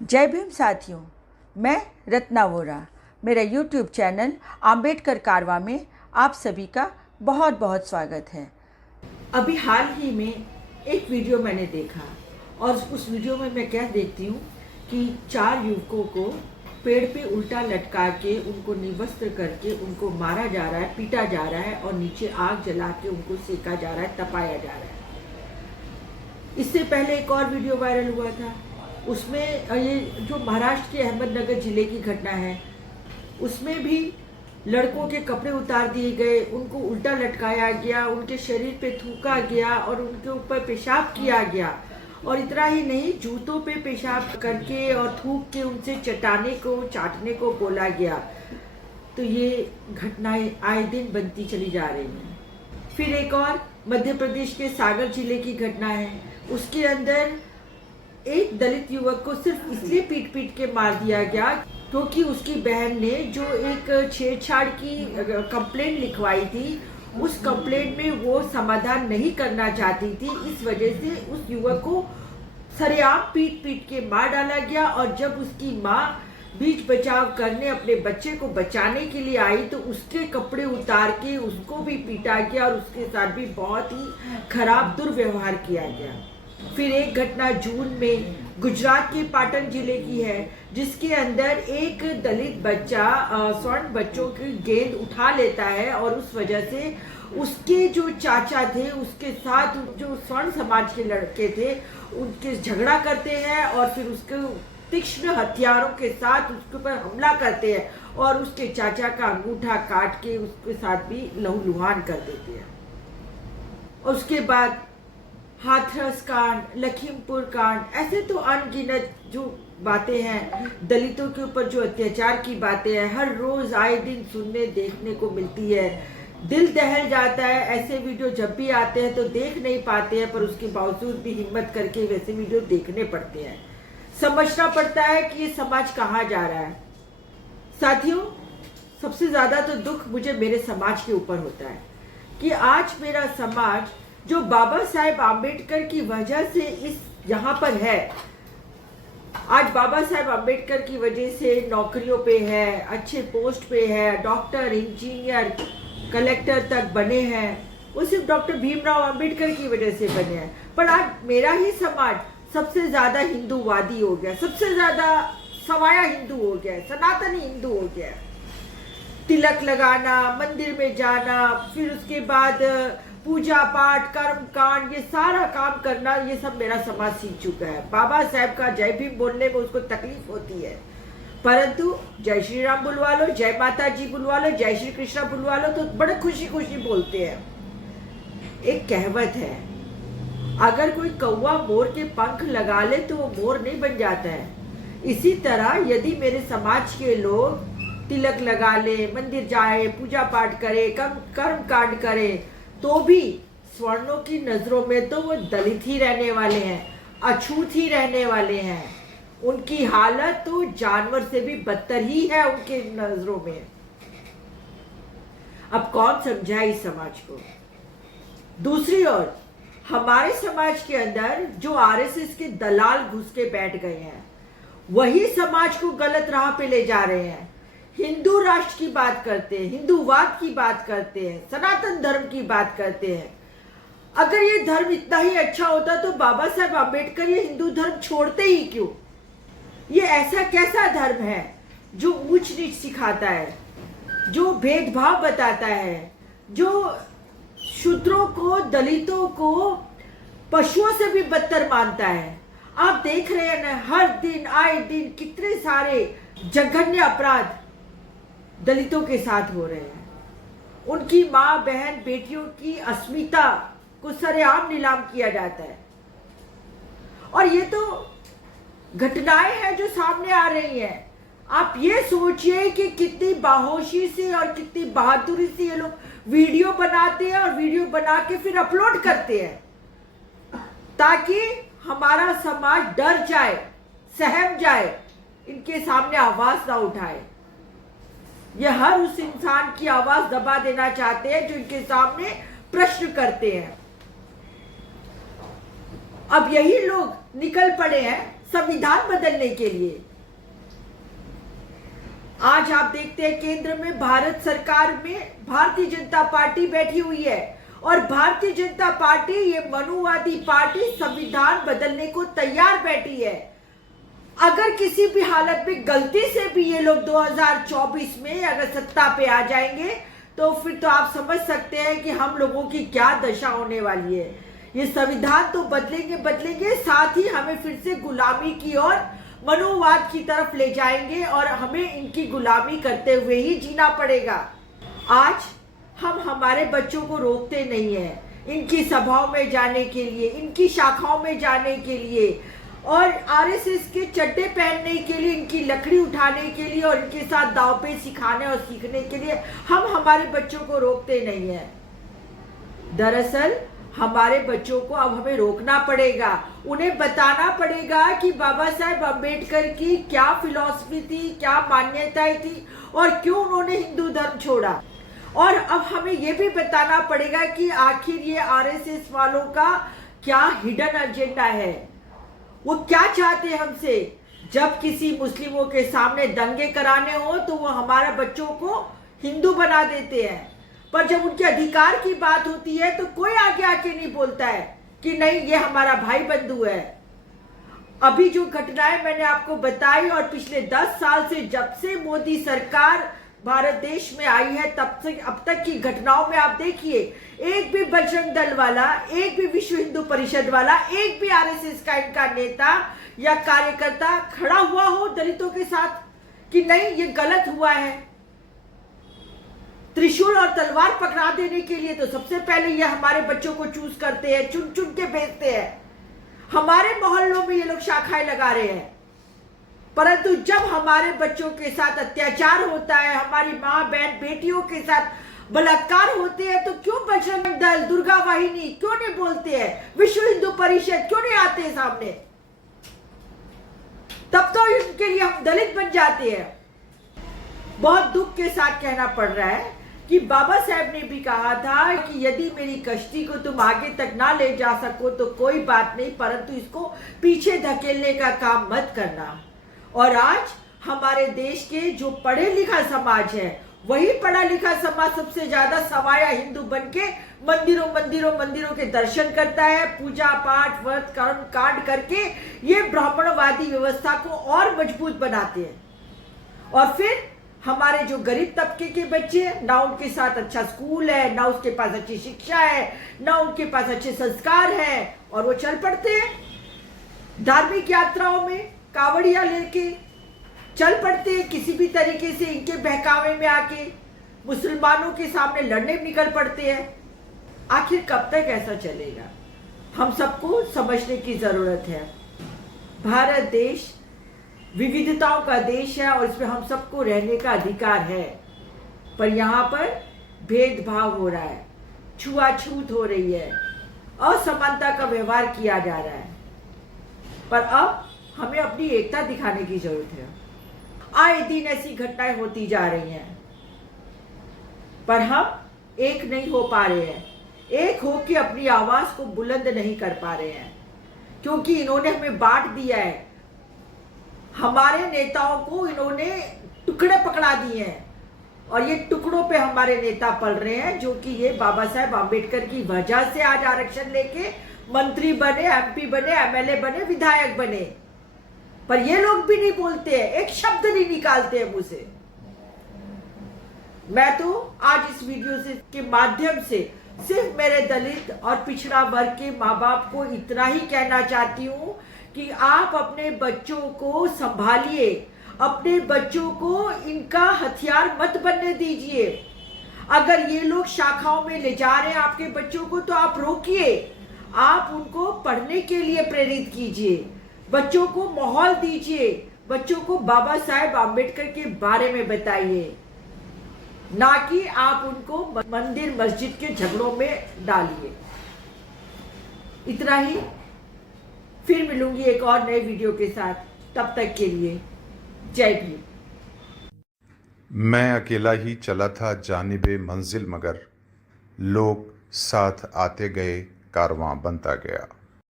जय भीम साथियों, मैं रत्ना वोरा। मेरा YouTube चैनल आम्बेडकर कारवा में आप सभी का बहुत बहुत स्वागत है। अभी हाल ही में एक वीडियो मैंने देखा और उस वीडियो में मैं क्या देखती हूँ कि 4 युवकों को पेड़ पे उल्टा लटका के उनको निवस्त्र करके उनको मारा जा रहा है, पीटा जा रहा है और नीचे आग जला के उनको सेका जा रहा है, तपाया जा रहा है। इससे पहले एक और वीडियो वायरल हुआ था, उसमें ये जो महाराष्ट्र के अहमदनगर जिले की घटना है, उसमें भी लड़कों के कपड़े उतार दिए गए, उनको उल्टा लटकाया गया, उनके शरीर पे थूका गया और उनके ऊपर पेशाब किया गया। और इतना ही नहीं, जूतों पे पेशाब करके और थूक के उनसे चटाने को, चाटने को बोला गया। तो ये घटनाएं आए दिन बनती चली जा रही हैं। फिर एक और मध्य प्रदेश के सागर जिले की घटना है, उसके अंदर एक दलित युवक को सिर्फ इसलिए पीट पीट के मार दिया गया क्योंकि उसकी बहन ने जो एक छेड़छाड़ की कंप्लेंट लिखवाई थी, उस कंप्लेंट में वो समाधान नहीं करना चाहती थी। इस वजह से उस युवक को सरेआम पीट पीट के मार डाला गया। और जब उसकी माँ बीच बचाव करने अपने बच्चे को बचाने के लिए आई तो उसके कपड़े उतार के उसको भी पीटा गया और उसके साथ भी बहुत ही खराब दुर्व्यवहार किया गया। फिर एक घटना जून में गुजरात के पाटन जिले की है, जिसके अंदर एक दलित बच्चा स्वर्ण बच्चों की गेंद उठा लेता है और उस वजह से उसके जो चाचा थे उसके साथ जो स्वर्ण समाज के लड़के थे उनके झगड़ा करते हैं और फिर उसके तीक्ष्ण हथियारों के साथ उसके ऊपर हमला करते हैं और उसके चाचा का अंगूठा काट के उसके साथ भी लहूलुहान कर देते हैं। और उसके बाद हाथरस कांड, लखीमपुर कांड, ऐसे तो अनगिनत जो बातें हैं, दलितों के ऊपर जो अत्याचार की बातें हैं, हर रोज आए दिन सुनने देखने को मिलती है। दिल दहल जाता है। ऐसे वीडियो जब भी आते हैं तो देख नहीं पाते हैं, पर उसके बावजूद भी हिम्मत करके वैसे वीडियो देखने पड़ते हैं। समझना पड़ता है कि ये समाज कहाँ जा रहा है। साथियों, सबसे ज्यादा तो दुख मुझे मेरे समाज के ऊपर होता है कि आज मेरा समाज जो बाबा साहेब आम्बेडकर की वजह से इस यहाँ पर है, आज बाबा साहेब आम्बेडकर की वजह से नौकरियों पे है, अच्छे पोस्ट पे है, डॉक्टर, इंजीनियर, कलेक्टर तक बने हैं, वो सिर्फ डॉक्टर भीमराव आम्बेडकर की वजह से बने हैं। पर आज मेरा ही समाज सबसे ज्यादा हिंदूवादी हो गया, सबसे ज्यादा सवाया हिंदू हो गया, सनातनी हिंदू हो गया। तिलक लगाना, मंदिर में जाना, फिर उसके बाद पूजा पाठ, कर्म कांड, ये सारा काम करना, ये सब मेरा समाज सीख चुका है। बाबा साहेब का जय भीम बोलने में उसको तकलीफ होती है, परंतु जय श्री राम बुलवा लो, जय माता जी बुलवा लो, जय श्री कृष्णा बुलवा लो तो बड़े खुशी खुशी बोलते हैं। एक कहवत है, अगर कोई कौवा मोर के पंख लगा ले तो वो मोर नहीं बन जाता है। इसी तरह यदि मेरे समाज के लोग तिलक लगा ले, मंदिर जाए, पूजा पाठ करे, कर्म कांड करे, तो भी स्वर्णों की नजरों में तो वो दलित ही रहने वाले हैं, अछूत ही रहने वाले हैं। उनकी हालत तो जानवर से भी बदतर ही है उनके नजरों में। अब कौन समझाए इस समाज को। दूसरी ओर हमारे समाज के अंदर जो आरएसएस के दलाल घुस के बैठ गए हैं, वही समाज को गलत राह पे ले जा रहे हैं। हिंदू राष्ट्र की बात करते हैं, हिंदूवाद की बात करते हैं, सनातन धर्म की बात करते हैं। अगर ये धर्म इतना ही अच्छा होता तो बाबा साहेब आम्बेडकर ये हिंदू धर्म छोड़ते ही क्यों। ये ऐसा कैसा धर्म है जो ऊंच नीच सिखाता है, जो भेदभाव बताता है, जो शूद्रों को, दलितों को पशुओं से भी बदतर मानता है। आप देख रहे हैं ना, हर दिन आए दिन कितने सारे जघन्य अपराध दलितों के साथ हो रहे हैं। उनकी माँ, बहन, बेटियों की अस्मिता को सरेआम नीलाम किया जाता है। और ये तो घटनाएं हैं जो सामने आ रही हैं। आप ये सोचिए कि कितनी बाहोशी से और कितनी बहादुरी से ये लोग वीडियो बनाते हैं और वीडियो बना के फिर अपलोड करते हैं ताकि हमारा समाज डर जाए, सहम जाए, इनके सामने आवाज ना उठाए। ये हर उस इंसान की आवाज दबा देना चाहते हैं जो इनके सामने प्रश्न करते हैं। अब यही लोग निकल पड़े हैं संविधान बदलने के लिए। आज आप देखते हैं केंद्र में भारत सरकार में भारतीय जनता पार्टी बैठी हुई है और भारतीय जनता पार्टी, ये मनुवादी पार्टी, संविधान बदलने को तैयार बैठी है। अगर किसी भी हालत में गलती से भी ये लोग 2024 में अगर सत्ता पे आ जाएंगे तो फिर तो आप समझ सकते हैं कि हम लोगों की क्या दशा होने वाली है। ये संविधान तो बदलेंगे, साथ ही हमें फिर से गुलामी की और मनुवाद की तरफ ले जाएंगे और हमें इनकी गुलामी करते हुए ही जीना पड़ेगा। आज हम हमारे बच्चों को रोकते नहीं है इनकी सभाओं में जाने के लिए, इनकी शाखाओं में जाने के लिए और आरएसएस के चड्डे पहनने के लिए, इनकी लकड़ी उठाने के लिए और इनके साथ दांवपेच सिखाने और सीखने के लिए हम हमारे बच्चों को रोकते नहीं है। दरअसल हमारे बच्चों को अब हमें रोकना पड़ेगा, उन्हें बताना पड़ेगा कि बाबा साहेब अम्बेडकर की क्या फिलॉसफी थी, क्या मान्यताएं थी और क्यों उन्होंने हिंदू धर्म छोड़ा। और अब हमें यह भी बताना पड़ेगा कि आखिर ये आरएसएस वालों का क्या हिडन एजेंडा है, वो क्या चाहते हैं हमसे। जब किसी मुस्लिमों के सामने दंगे कराने हो तो वो हमारे बच्चों को हिंदू बना देते हैं, पर जब उनके अधिकार की बात होती है तो कोई आगे आके नहीं बोलता है कि नहीं, ये हमारा भाई बंधु है। अभी जो घटनाएं मैंने आपको बताई और पिछले 10 साल से जब से मोदी सरकार भारत देश में आई है तब से अब तक की घटनाओं में आप देखिए, एक भी बजरंग दल वाला, एक भी विश्व हिंदू परिषद वाला, एक भी आरएसएस का इनका नेता या कार्यकर्ता खड़ा हुआ हो दलितों के साथ कि नहीं ये गलत हुआ है। त्रिशूल और तलवार पकड़ा देने के लिए तो सबसे पहले ये हमारे बच्चों को चूज करते हैं, चुन चुन के भेजते हैं। हमारे मोहल्लों में ये लोग शाखाएं लगा रहे हैं, परंतु जब हमारे बच्चों के साथ अत्याचार होता है, हमारी माँ बहन बेटियों के साथ बलात्कार होते हैं तो क्यों बजरंग दल, दुर्गा वाहिनी क्यों नहीं बोलते हैं, विश्व हिंदू परिषद क्यों नहीं आते सामने। तब तो इनके लिए हम दलित बन जाते हैं। बहुत दुख के साथ कहना पड़ रहा है कि बाबा साहेब ने भी कहा था कि यदि मेरी कश्ती को तुम आगे तक ना ले जा सको तो कोई बात नहीं, परंतु इसको पीछे धकेलने का काम मत करना। और आज हमारे देश के जो पढ़े लिखा समाज है, वही पढ़ा लिखा समाज सबसे ज्यादा सवाया हिंदू बनके मंदिरों के दर्शन करता है, पूजा पाठ व्रत कर्म कांड करके ये ब्राह्मणवादी व्यवस्था को और मजबूत बनाते हैं। और फिर हमारे जो गरीब तबके के बच्चे हैं, ना उनके साथ अच्छा स्कूल है, ना उसके पास अच्छी शिक्षा है, ना उनके पास अच्छे संस्कार हैं और वो चल पड़ते हैं धार्मिक यात्राओं में, कावड़िया लेके चल पड़ते हैं, किसी भी तरीके से इनके बहकावे में आके मुसलमानों के सामने लड़ने निकल पड़ते हैं। आखिर कब तक ऐसा चलेगा, हम सबको समझने की जरूरत है। भारत देश विविधताओं का देश है और इसमें हम सबको रहने का अधिकार है, पर यहाँ पर भेदभाव हो रहा है, छुआछूत हो रही है, असमानता का व्यवहार किया जा रहा है। पर अब हमें अपनी एकता दिखाने की जरूरत है। आए दिन ऐसी घटनाएं होती जा रही हैं, पर हम एक नहीं हो पा रहे हैं, एक होके अपनी आवाज को बुलंद नहीं कर पा रहे हैं, क्योंकि इन्होंने हमें बांट दिया है। हमारे नेताओं को इन्होंने टुकड़े पकड़ा दिए हैं और ये टुकड़ों पे हमारे नेता पल रहे हैं, जो कि ये बाबा साहेब आम्बेडकर की वजह से आज आरक्षण लेके मंत्री बने, एमपी बने, एमएलए बने, विधायक बने। पर ये लोग भी नहीं बोलते हैं, एक शब्द नहीं निकालते हैं मुंह से। मैं तो आज इस वीडियो से के माध्यम से सिर्फ मेरे दलित और पिछड़ा वर्ग के माँ बाप को इतना ही कहना चाहती हूँ कि आप अपने बच्चों को संभालिए, अपने बच्चों को इनका हथियार मत बनने दीजिए। अगर ये लोग शाखाओं में ले जा रहे हैं आपके बच्चों को तो आप रोकिए, आप उनको पढ़ने के लिए प्रेरित कीजिए, बच्चों को माहौल दीजिए, बच्चों को बाबा साहेब आम्बेडकर के बारे में बताइए, ना कि आप उनको मंदिर मस्जिद के झगड़ों में डालिए। इतना ही, फिर मिलूंगी एक और नए वीडियो के साथ, तब तक के लिए जय भीम। मैं अकेला ही चला था जानिबे मंजिल, मगर लोग साथ आते गए, कारवां बनता गया।